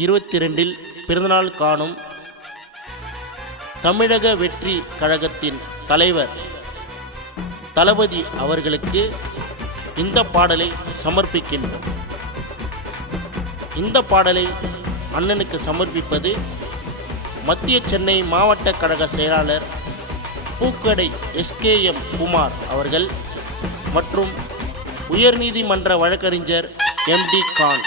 22இல் பிறந்தநாள் காணும் தமிழக வெற்றி கழகத்தின் தலைவர் தளபதி அவர்களுக்கு இந்த பாடலை சமர்ப்பிக்கின்றோம். இந்த பாடலை அண்ணனுக்கு சமர்ப்பிப்பது மத்திய சென்னை மாவட்ட கழக செயலாளர் பூக்கடை SKM குமார் அவர்கள் மற்றும் உயர்நீதிமன்ற வழக்கறிஞர் MD கான்.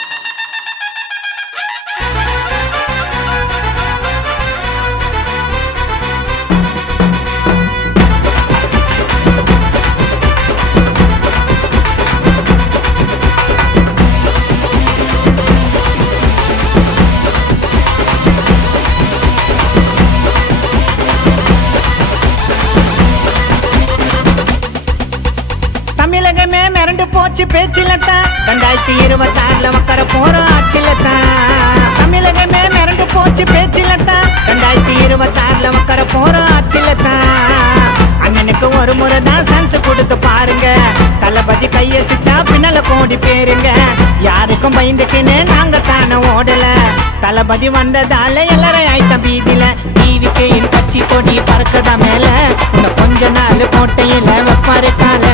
தமிழகமே மிரண்டு போச்சு பேச்சிலத்தான் 2026 மக்கர போறோம் ஆட்சிலத்தான். தமிழகமே மிரண்டு போச்சு பேச்சிலத்தான் 2026 மக்கர போறோம் ஆட்சிலத்தான். அண்ணனுக்கு ஒரு முறை தான் சான்ஸ் கொடுத்து பாருங்க, தளபதி கையசிச்சா பின்னால கோடி பேருங்க. யாருக்கும் பயந்துக்குன்னு நாங்க தானே ஓடல, தளபதி வந்ததால எல்லாரும் ஆயிட்ட பீதியில. டிவிக்கு கட்சி கொடி பறக்கதா மேல, இன்னும் கொஞ்ச நாள் கோட்டையில வெப்பாரு கால.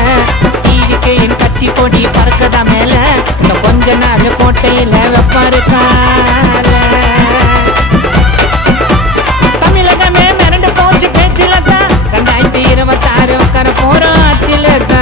டிவிக்கு கட்சி கொடி பறக்கதா மேல, இன்னும் கொஞ்ச நாள் கோட்டையில வெப்பாரு கால. தமிழகமே மிரண்டு போச்சு பேச்சிலத்தான் 2026 உட்கார போறோம் ஆட்சிலத்தான்.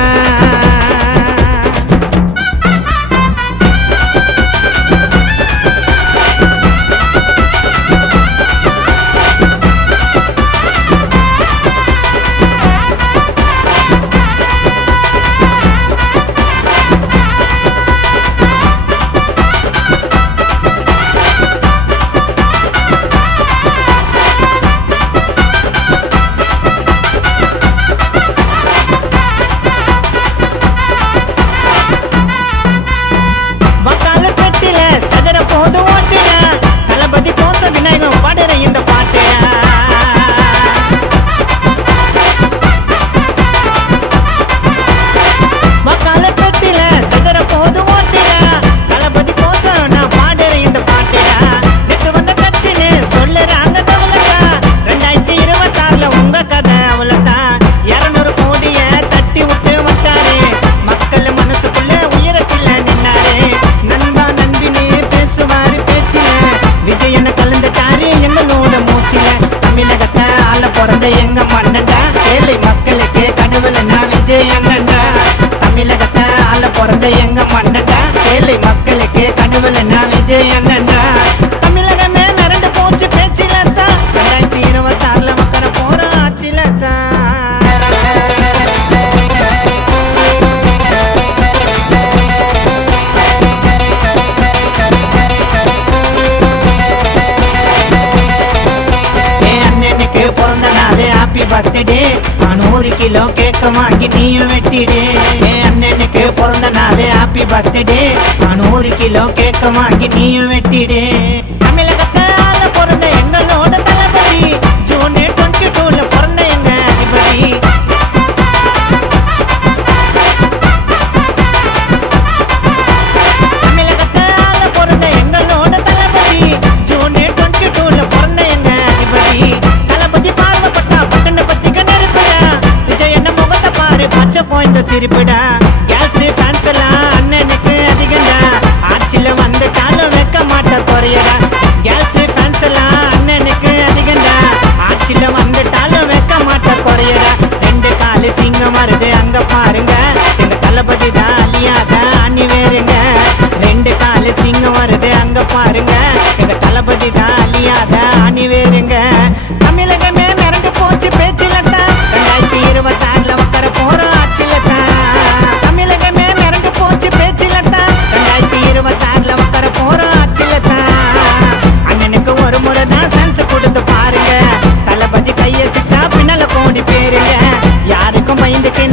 தளபதி கோச விநாயகம் பாடுற இந்த பாட்டு. மக்கால பெட்டில சதற போது ஓட்டுடா, தளபதி கோச நான் பாடுற இந்த பாட்டு. நேத்து வந்த கட்சின்னு சொல்லுறாங்க தவளதா, 2026 உங்க கதை அவ்வளவுதான். 200 கோடிய தட்டி விட்டு வட்டாரு, மக்கள் மனசுக்குள்ள உயரத்தில் நின்னாரு. நண்பா நண்பினே பேசுவாரு பேச்சில, விஜயன கலந்துட்டாரு எங்களோட மூச்சில. தமிழகத்தை ஆள பிறந்த எங்க மன்னன்டா, ஏழை மக்களுக்கு கடவுள் நான் விஜய் அண்ணன்டா. தமிழகத்தை ஆள பிறந்த எங்க மன்னன்டா, ஏழை மக்களுக்கு கடவுள் நான் விஜய் அண்ணன்டா. தமிழகமே மிரண்டு போச்சு பேச்சிலத்தான் 2026 மக்கர போற ஆட்சிலத்தான். பிறந்த நாள் ஹாப்பி பர்த்டே, 100 கிலோ கேக்க வாங்கி நீயும் வெட்டிடே. அண்ணனுக்கு பிறந்த நாள் ஹாப்பி பர்த்டே, 100 கிலோ கேக்க வாங்கி நீயும் வெட்டிடே. தமிழகத்தை ஆள பிறந்த எங்களோட தளபதி, ஜூன் 22 பிறந்த எங்க அதிபதி. தமிழகத்தை ஆள பிறந்த எங்களோட தளபதி, ஜூன் 22 பிறந்த எங்க அதிபதி. பச்சை போய்ந்த சிரிப்புடா, கேர்ள்ஸ் ஃபேன்ஸ் எல்லாம் அண்ணனுக்கு அதிகண்டா. ஆட்சியில வந்துட்டாலும் வைக்க மாட்ட குறையடா, கேர்ள்ஸ் ஃபேன்ஸ் எல்லாம் அண்ணனுக்கு அதிகண்டா. ஆட்சியில வந்துட்டாலும் வைக்க மாட்ட குறையடா. 2 காலு சிங்கம் வருது அங்க பாருங்க, எங்க தளபதி தான் அழியாத அணி வேறுங்க. 2 காலு சிங்கம் வருது அங்க பாருங்க, எங்க தளபதி தான் அழியாத அணி வேறுங்க. தமிழகமே மிரண்டு போச்சு பேச்சிலத்தான் 2026 மக்கர போறோம் ஆட்சிலத்தான். தமிழகமே மிரண்டு போச்சு பேச்சிலத்தான் 2026 மக்கர போறோம் ஆட்சிலத்தான். அண்ணனுக்கு ஒரு முறை தான் சான்ஸ் கொடுத்து பாருங்க, தளபதி கையசிச்சா பின்னால கோடி பேருங்க. யாருக்கும் பயந்துக்கு